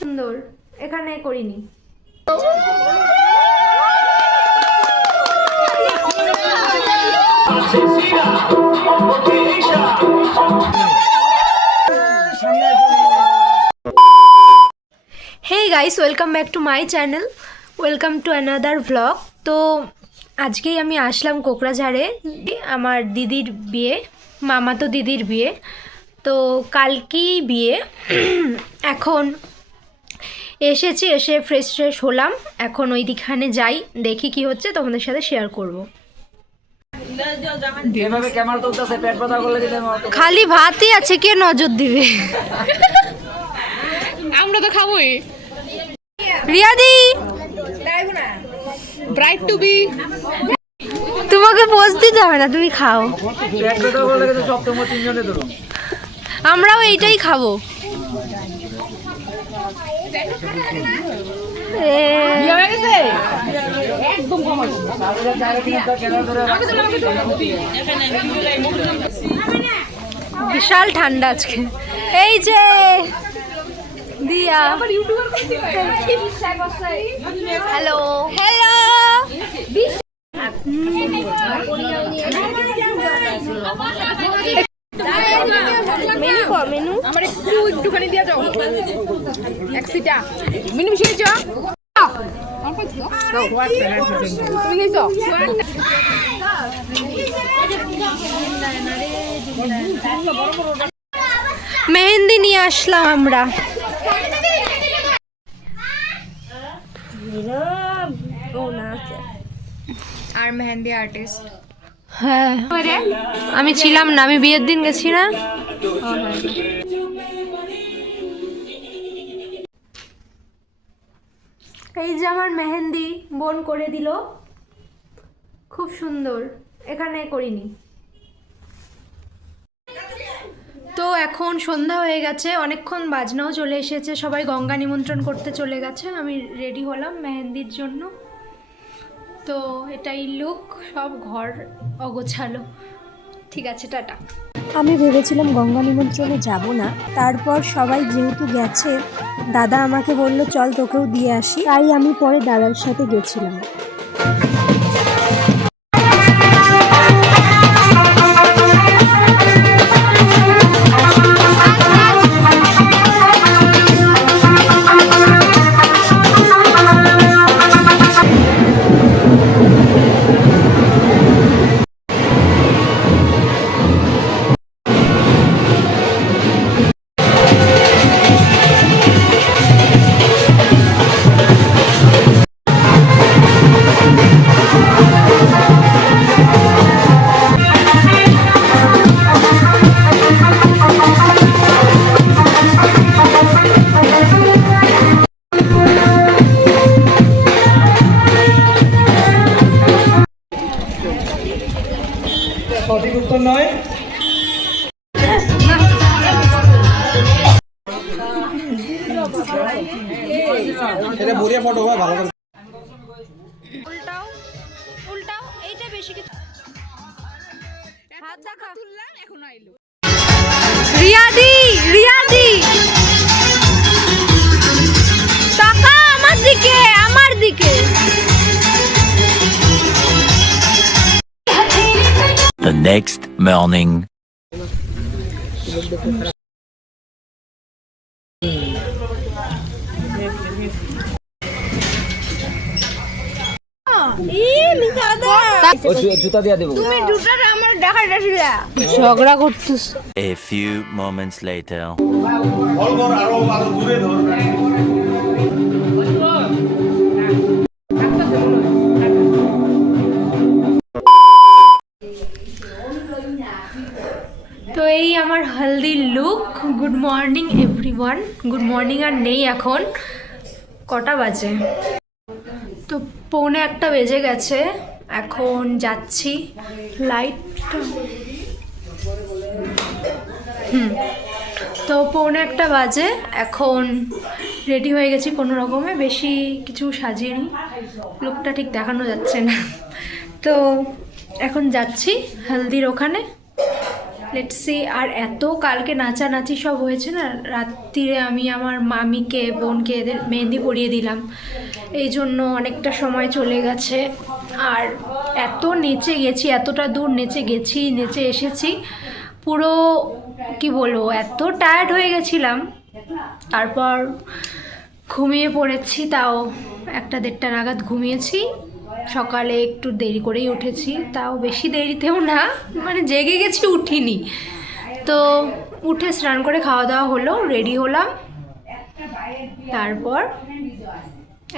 সুন্দর, এখানে করিনি। Hey guys, welcome back to my channel. Welcome to another vlog. তো আজকেই আমি আসলাম কোকড়াঝাড়ে, আমার দিদির বিয়ে, মামাতো দিদির বিয়ে। তো কালকেই বিয়ে। এখন এসেছি, এসে ফ্রেশ হলাম। এখন ওই দিকখানে যাই, দেখি কি হচ্ছে, তোমাদের সাথে শেয়ার করব। খালি ভাতই আছে, কে নজর দিবে? আমরা তো খাবোই। রিয়াদি, ব্রাইড টু বি, তোমাকে পোজ দিতে হবে না, তুমি খাও। আমরাও এইটাই খাবো। বিশাল ঠান্ডা আজকে। এই যে দিয়া, হ্যালো হ্যালো। মেনু আমার একটুখানি দিয়া যাও, এক সিটা মেনু মিশিয়ে যাও। তুমি খেয়েছো? মেহেন্দি নিয়ে আসলাম আমরা। আর মেহেন্দি আর্টিস্ট। হ্যাঁ, আমি ছিলাম না, আমি বিয়ের দিন গেছি না। এই যে আমার মেহেন্দি বোন করে দিল, খুব সুন্দর। এখানে করিনি। তো এখন সন্ধ্যা হয়ে গেছে, অনেকক্ষণ বাজনাও চলে এসেছে, সবাই গঙ্গা নিমন্ত্রণ করতে চলে গেছে। আমি রেডি হলাম মেহেন্দির জন্য। তো এটাই লুক, সব ঘর অগোছালো। ঠিক আছে, টাটা। আমি ভেবেছিলাম গঙ্গা নিমন্ত্রণে যাব না, তারপর সবাই যেহেতু গেছে, দাদা আমাকে বলল চল তোকেও দিয়ে আসি, তাই আমি পরে দাদার সাথে গেছিলাম। সঠিক উত্তর নয়। এটা বড়িয়া ফটো হয় ভালো করে। উল্টাও উল্টাও, এইটা বেশি কি হাত দেখা। তুললাম, এখন আইলো। রিয়াদি, রিয়াদি টাকা আমার দিকে, আমার দিকে। The next morning. জুতা দিয়া দেবো। তুমি দুটার আমার দেখা যাচ্ছিলা, ঝগড়া করছিস। A few moments later. তো এই আমার হলদির look. Good morning everyone. Good morning আর নেই, এখন কটা বাজে? তো 1:45 বেজে গেছে। এখন যাচ্ছি, লাইটটা তো 1:45 বাজে। এখন রেডি হয়ে গেছি কোনো রকমে, বেশি কিছু সাজিয়ে নি, লুকটা ঠিক দেখানো যাচ্ছে না। তো এখন যাচ্ছি হলদির ওখানে। Let's see. আর এত কালকে নাচানাচি সব হয়েছে না, রাত্রিরে আমি আমার মামিকে বোনকে এদের মেহেন্দি পরিয়ে দিলাম, এই জন্য অনেকটা সময় চলে গেছে। আর এত নেচে গেছি, এতটা দূর নেচে গেছি, নেচে এসেছি, পুরো কি বলবো, এত টায়ার্ড হয়ে গেছিলাম। তারপর ঘুমিয়ে পড়েছি, তাও 1-1:30 নাগাদ ঘুমিয়েছি। সকালে একটু দেরি করেই উঠেছি, তাও বেশি দেরিতেও না, মানে জেগে গেছি, উঠিনি। তো উঠে স্নান করে খাওয়া দাওয়া হলো, রেডি হলাম। তারপর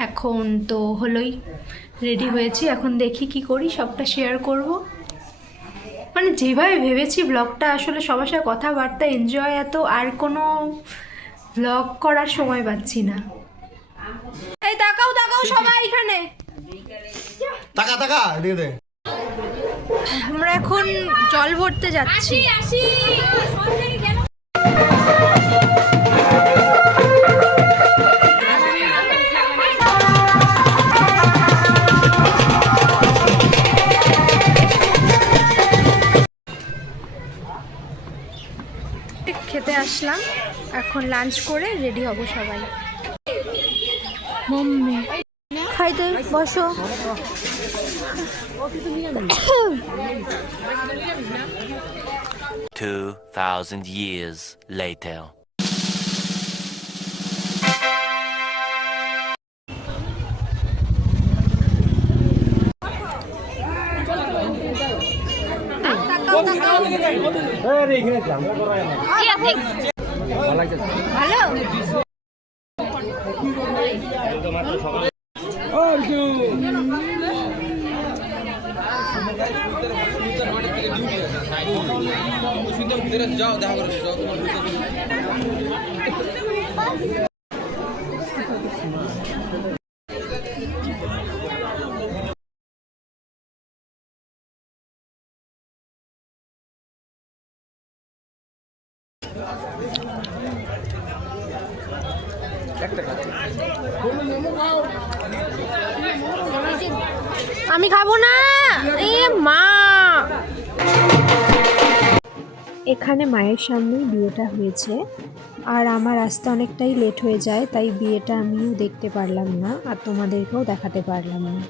এখন তো হলোই, রেডি হয়েছি, এখন দেখি কি করি, সবটা শেয়ার করব। মানে যেভাবে ভেবেছি ব্লগটা, আসলে সবার সাথে কথাবার্তা এনজয়, এত আর কোনো ব্লগ করার সময় পাচ্ছি না। এই তাকাও তাকাও সবাই এখানে, টাকা টাকা এদিকে দে। আমরা এখন জল ভরতে যাচ্ছি। খেতে আসলাম, এখন লাঞ্চ করে রেডি হব সবাই। মাম্মি খাইতে বসো। 2,000 years later. ভালো যাও দেখা করো। আমি খাবো না, এ মা। এখানে মায়ের সামনেই বিয়েটা হয়েছে, আর আমার আসতে অনেকটাই লেট হয়ে যায়, তাই বিয়েটা আমিও দেখতে পারলাম না আর তোমাদেরকেও দেখাতে পারলাম না।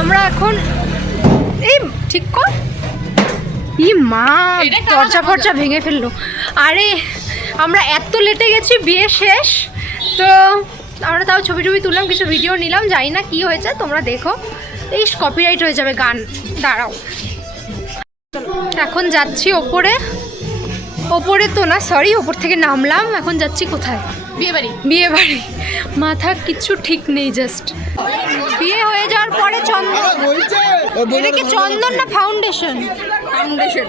আমরা এখন এই ঠিক কর, ই মা দরজা ফরজা ভেঙে ফেললো। আরে আমরা এত লেটে গেছি, বিয়ে শেষ তো আমরা তাও ছবি টবি তুললাম, কিছু ভিডিও নিলাম, জানি না কি হয়েছে, তোমরা দেখো। এই কপিরাইট হয়ে যাবে গান, দাঁড়াও। এখন যাচ্ছি ওপরে, ওপরে তো না সরি, ওপর থেকে নামলাম, এখন যাচ্ছি কোথায়? বিয়ে বাড়ি। বিয়ে বাড়ি। মাথা কিচ্ছু ঠিক নেই, জাস্ট বিয়ে হয়ে যাওয়ার পরে চন্দন। এটা কি চন্দন না ফাউন্ডেশন? ফাউন্ডেশন।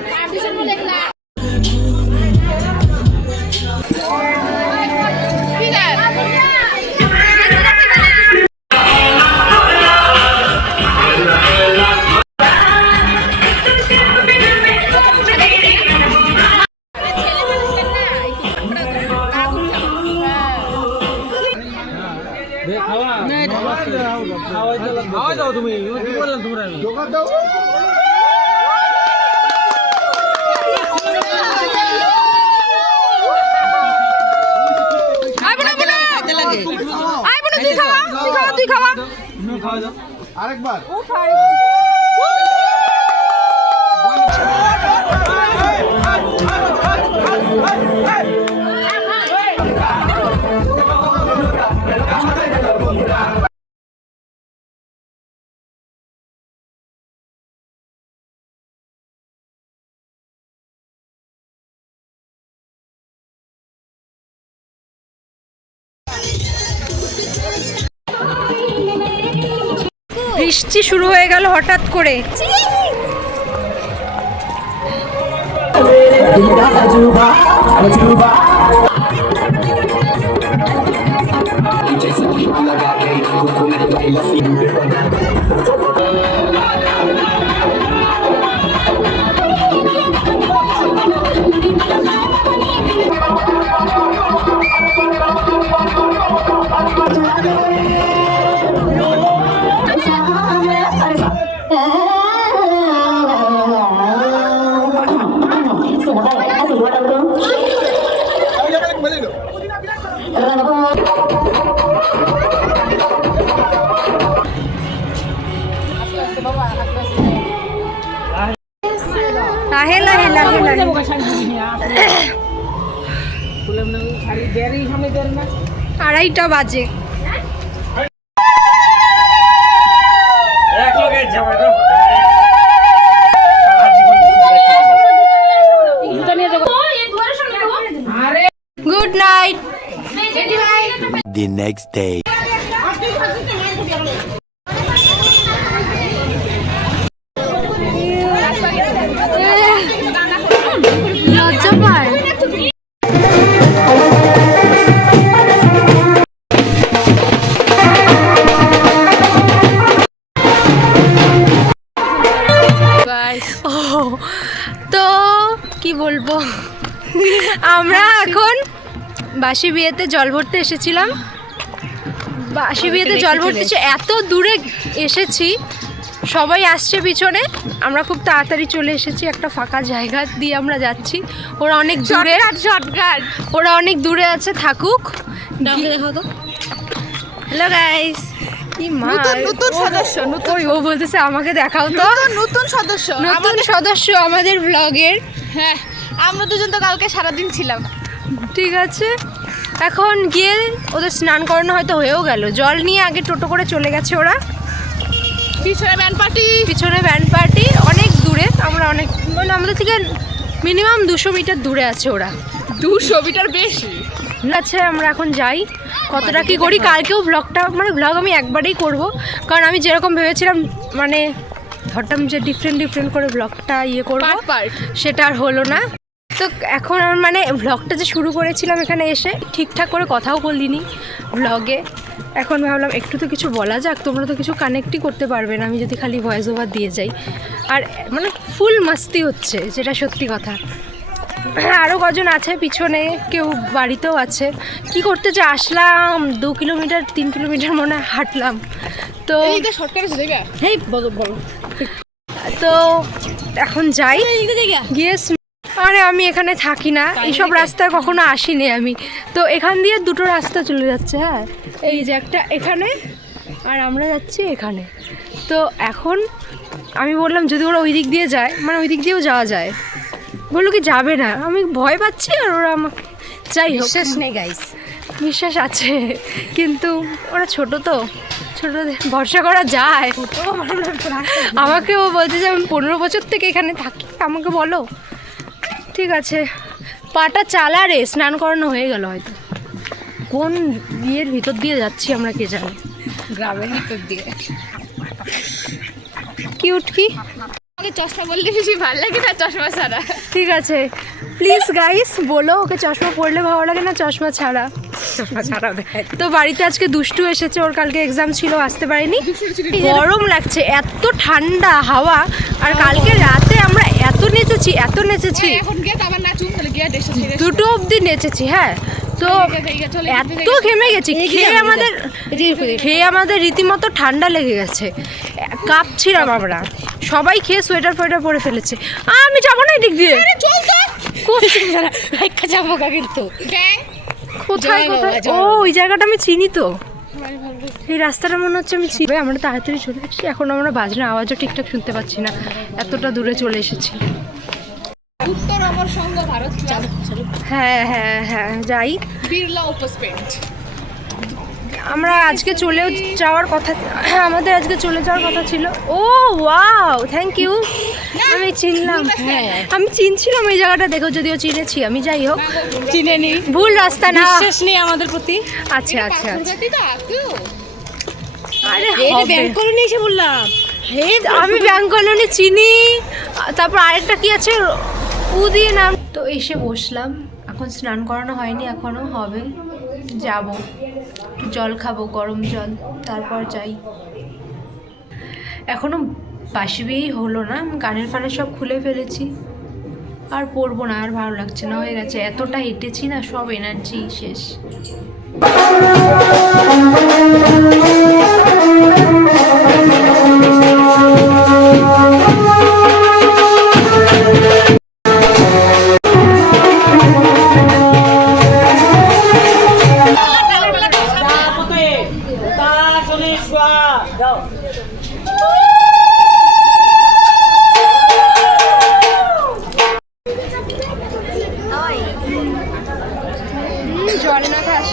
খাওয়া দাও তুমি, কি বললাম তোমরা? তুই খাওয়া। আরেকবার বৃষ্টি শুরু হয়ে গেল হঠাৎ করে। লাহে লাহে লাহে লাহে আড়াইটা বাজে। Good night. The next day. লজ্জা পায়। তো কি বলবো, আমরা এখন বাসি বিয়েতে জল ভরতে এসেছিলাম। বাসি বিয়েতে জল ভরতে এত দূরে এসেছি, সবাই আসছে পিছনে, আমরা খুব তাড়াতাড়ি চলে এসেছি একটা ফাঁকা জায়গা দিয়ে আমরা যাচ্ছি। ওরা অনেক দূরে, ওরা অনেক দূরে আছে, থাকুক। হ্যালো গাইস, কি মা নতুন সদস্য, ওই ও বলতেছে আমাকে দেখাও তো, নতুন সদস্য, নতুন সদস্য আমাদের ব্লগের। হ্যাঁ আমরা দুজন তো কালকে সারাদিন ছিলাম। ঠিক আছে, এখন গিয়ে ওদের স্নান করানো হয়তো হয়েও গেল। জল নিয়ে আগে টোটো করে চলে গেছে ওরা। পিছনে ব্যান্ড পার্টি, পিছনে ব্যান্ড পার্টি, অনেক দূরে, আমরা অনেক মানে আমাদের থেকে মিনিমাম 200 মিটার দূরে আছে ওরা। 200 মিটার বেশি। আচ্ছা আমরা এখন যাই, কতটা কি করি। কালকেও ব্লগটা মানে ব্লগ আমি একবারেই করব, কারণ আমি যেরকম ভেবেছিলাম মানে ধরতাম যে ডিফারেন্ট করে ব্লগটা ইয়ে করবো, পার্ট সেটা আর হলো না। তো এখন আমার মানে ব্লগটা যে শুরু করেছিলাম এখানে এসে ঠিকঠাক করে কথাও বলিনি ব্লগে। এখন ভাবলাম একটু তো কিছু বলা যাক, তোমরা তো কিছু কানেক্টই করতে পারবে না আমি যদি খালি ভয়েস ওভার দিয়ে যাই। আর মানে ফুল মাস্তি হচ্ছে, যেটা সত্যি কথা। আরও কজন আছে পিছনে, কেউ বাড়িতেও আছে। কি করতে যে আসলাম, 2 কিলোমিটার 3 কিলোমিটার মনে হয় হাঁটলাম। তো এইটা শর্টকাটে জায়গা। হেই বলো। তো এখন যাই, গিয়ে আরে আমি এখানে থাকি না, এইসব রাস্তায় কখনো আসিনি আমি। তো এখান দিয়ে দুটো রাস্তা চলে যাচ্ছে। হ্যাঁ, এই যে একটা এখানে আর আমরা যাচ্ছি এখানে। তো এখন আমি বললাম যদি ওরা ওই দিক দিয়ে যায়, মানে ওই দিক দিয়েও যাওয়া যায়, বললো কি যাবে না। আমি ভয় পাচ্ছি আর ওরা আমাকে, যাই হোক, বিশ্বাস নেই গাইস, বিশ্বাস আছে কিন্তু ওরা ছোট তো, ছোটদের ভরসা করা যায়। আমাকে ও বলছে যে আমি 15 বছর থেকে এখানে থাকি, আমাকে বলো। ঠিক আছে, পাটা চালা রে, স্নান করানো হয়ে গেল হয়তো। কোন বিয়ের ভিতর দিয়ে যাচ্ছি আমরা কে জানে, গ্রামের ভিতর দিয়ে। কিউট কি আমাকে চশমা বললে বেশি ভালো লাগে না চশমা ছাড়া? ঠিক আছে প্লিজ গাইস বলো ওকে চশমা পরলে ভালো লাগে না চশমা ছাড়া? চশমা ছাড়া দেখায়। তো বাড়িতে আজকে দুষ্টু এসেছে, ওর কালকে এক্সাম ছিল, আসতে পারেনি। গরম লাগছে, এত ঠান্ডা হাওয়া। আর কালকে রাতে আমরা এত নেচেছি এখন গিয়ে আবার নাচুন, তাহলে গিয়ে দেশে ছেড়ে 2টো অবধি নেচেছি। হ্যাঁ, তো এত ঘেমে গেছি, খেয়ে আমাদের রীতিমতো ঠান্ডা লেগে গেছে, কাঁপছিলাম আমরা। সবাই খেয়ে সোয়েটার ফোয়েটার পরে ফেলেছে। আমি যাবো না এদিক দিয়ে, যাবো কিন্তু কোথায় কোথায়। ও ওই জায়গাটা আমি চিনি তো, এই রাস্তাটা মনে হচ্ছে আমি চিনি। আমরা তাড়াতাড়ি চলে এসেছি, এখন আমরা বাজনা আওয়াজও ঠিকঠাক শুনতে পাচ্ছি না, এতটা দূরে চলে এসেছি। উত্তর অমর সংঘ ভারত ক্লাব। হ্যাঁ হ্যাঁ হ্যাঁ যাই। বিড়লা ওপেসমেন্ট। আমরা আজকে চলেও যাওয়ার কথা, আমাদের আজকে চলে যাওয়ার কথা ছিল। ও ওয়াও, থ্যাংক ইউ। আমি চিনলাম, হ্যাঁ আমি চিনছিলাম এই জায়গাটা দেখো, যদিও চিনেছি আমি। যাই হোক, চিনে নি, ভুল রাস্তা না, শেষ নেই আমাদের প্রতি। আচ্ছা আচ্ছা আচ্ছা। আরে ব্যাংক কলোনি এসে বললাম, আমি ব্যাংক কলোনি চিনি। তারপর আরেকটা কি আছে দিয়ে নাম। তো এসে বসলাম, এখন স্নান করানো হয়নি, এখনও হবে। যাব, জল খাবো, গরম জল, তারপর যাই। এখনও বাসি বিয়েই হলো না, গানের ফানের সব খুলে ফেলেছি, আর পরবো না, আর ভালো লাগছে না, হয়ে গেছে। এতটা হেঁটেছি না, সব এনার্জি শেষ। জল না খাস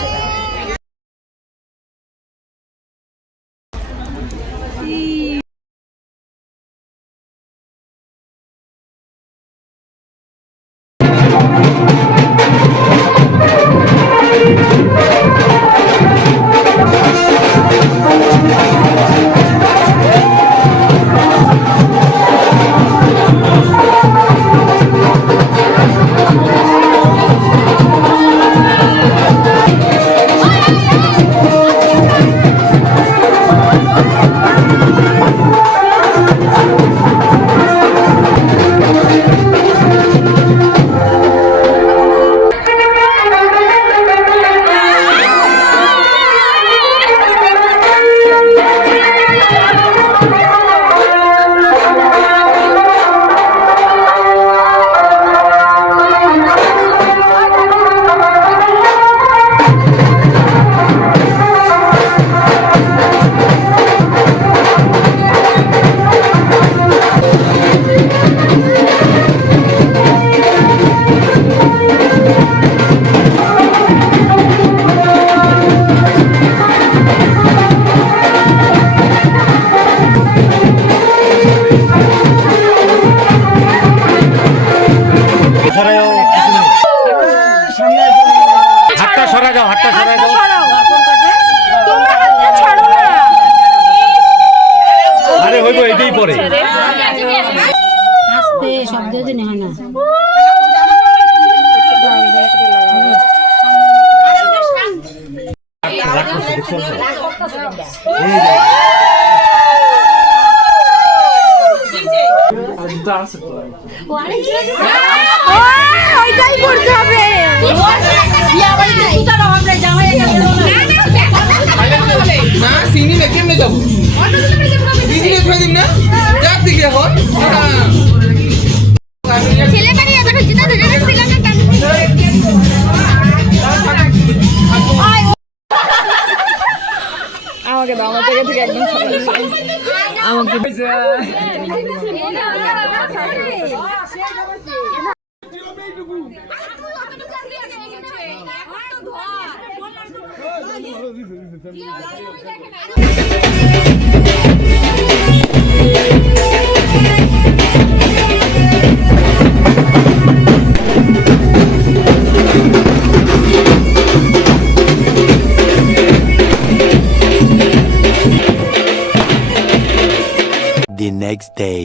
হাতটা সরা যাও, হাতটা সরা যাও। তোমরা হাতটা ছাড়ো না। আরে হইব এটাই পরে। আস্তে শব্দ দিনে হয় না। ওইটাই করতে হবে। না চিনি না কেমনে যাবো দিদি থই দিন না যাক দিকে এখন ছেলে বাড়ি আবার হচ্ছে না ছেলে আমাকে দাও আমার জায়গা থেকে একদম আমাকে The next day.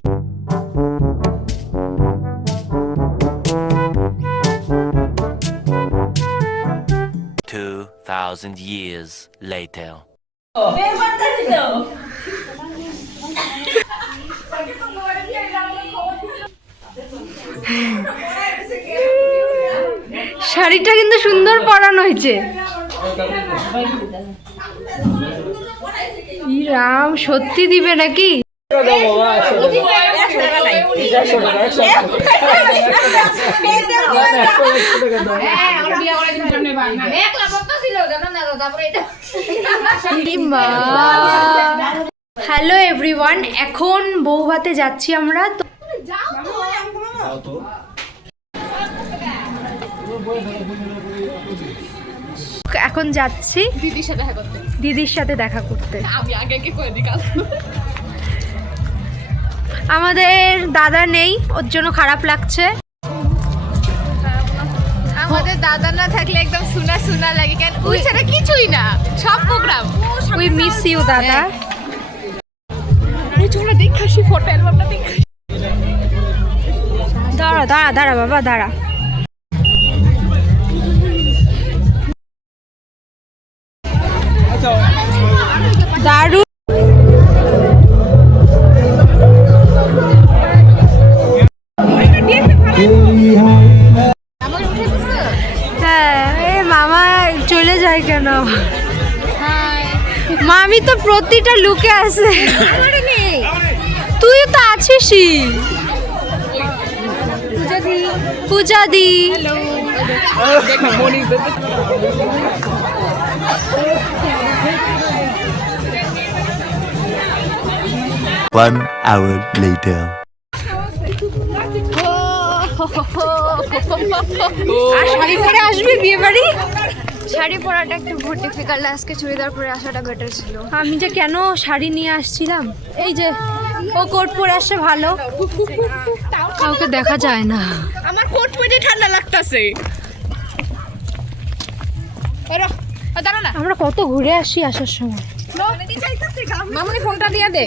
Thousand years later. শাড়িটা কিন্তু সুন্দর পরানো হয়েছে। ই রাম, সত্যি দিবে নাকি? হ্যালো এভরিওয়ান, এখন বৌভাতে যাচ্ছি আমরা। তো এখন যাচ্ছি দিদির সাথে দেখা করতে। আমাদের দাদা নেই, ওর জন্য খারাপ লাগছে। আমাদের দাদা না থাকলে একদম শোনা শোনা লাগে, কেন ওই ছাড়া কিছুই না, সব প্রোগ্রাম। উই মিস ইউ দাদা। চলো দেখাসি ফটো অ্যালবামটা দেখাসি। দাঁড়া দাঁড়া দাঁড়া বাবা দাঁড়া। দারুণ। হ্যাঁ, এ মামা চলে যায় কেন? মামি তো প্রতিটা লুকে আছে। তুই তো আছিসই। পূজা দি 1 hour later. আর শাড়ি পরে আসবে বিয়ে বাড়ি? শাড়ি পরাটা একটু বহুত ডিফিকাল্ট, আজকে চুড়িদার পরে আসাটা বেটার ছিল। আমি যে কেন শাড়ি নিয়ে আসছিলাম, এই যে ও কোট পরে আসছে ভালো, কাউকে দেখা যায় না। আমার কোট পরে ঠান্ডা লাগতাছে। দাঁড়া না, আমরা কত ঘুরে আসি আসার সময়। মামুনি ফোনটা দিয়ে দে।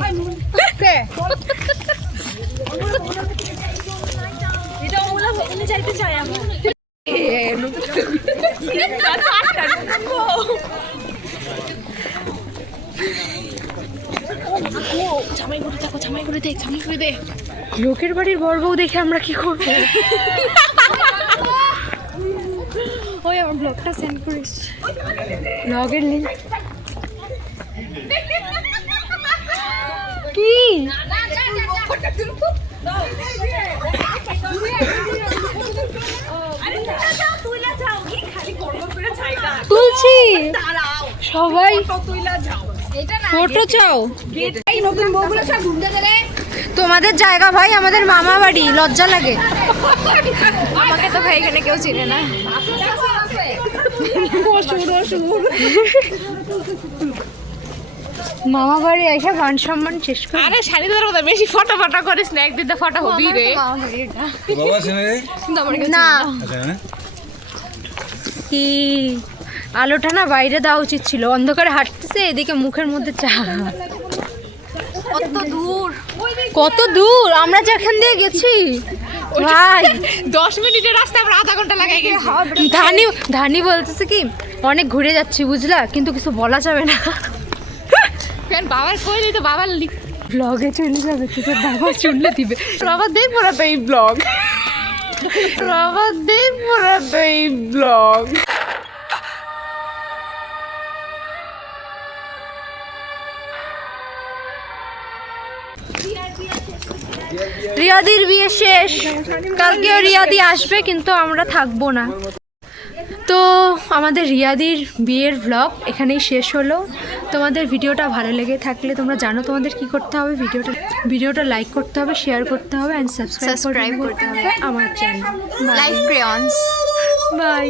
লোকের বাড়ির বর বউ দেখে আমরা কি করবো? ওই আমার ব্লগটা সেন্ড করিস, ব্লগের লিঙ্ক কি? তুলছি সবাই ফটো চাও। তোমাদের জায়গা ভাই, আমাদের মামা বাড়ি, লজ্জা লাগে। আমাকে তো ভাই এখানে কেউ চিনে না। মামা বাড়ি এসে মান সম্মান শেষ করে। আরে শাড়ি তোর কথা বেশি ফটো ফটো করিস না, একদিন তো ফটো হবি রে। বাবা শুনে রে না আচ্ছা কি আলোটা না বাইরে দেওয়া উচিত ছিল, অন্ধকারে হাঁটতেছে, এদিকে মুখের মধ্যে চা। কত দূর, কত দূর আমরা যেখান দিয়ে গেছি ভাই, 10 মিনিটের রাস্তা আমরা আধা ঘন্টা লাগাই গেছি। ধানি বলতেছে কি অনেক ঘুরে যাচ্ছি বুঝলা, কিন্তু কিছু বলা যাবে না। কেন বাবার কইলি তো বাবার ব্লগে চলে যাবে, তোর বাবা চুনলে দিবে। বাবা দেখবো না তো এই ব্লগ, বাবা দেখবো না তো এই ব্লগ। রিয়াদির বিয়ে শেষ, কালকেও রিয়াদি আসবে, কিন্তু আমরা থাকবো না। তো আমাদের রিয়াদির বিয়ের ভ্লগ এখানেই শেষ হলো। তোমাদের ভিডিওটা ভালো লেগে থাকলে তোমরা জানো তোমাদের কি করতে হবে, ভিডিওটা লাইক করতে হবে, শেয়ার করতে হবে অ্যান্ড সাবস্ক্রাইব করতে হবে আমার চ্যানেল লাইফ ক্রেয়ন্স। বাই।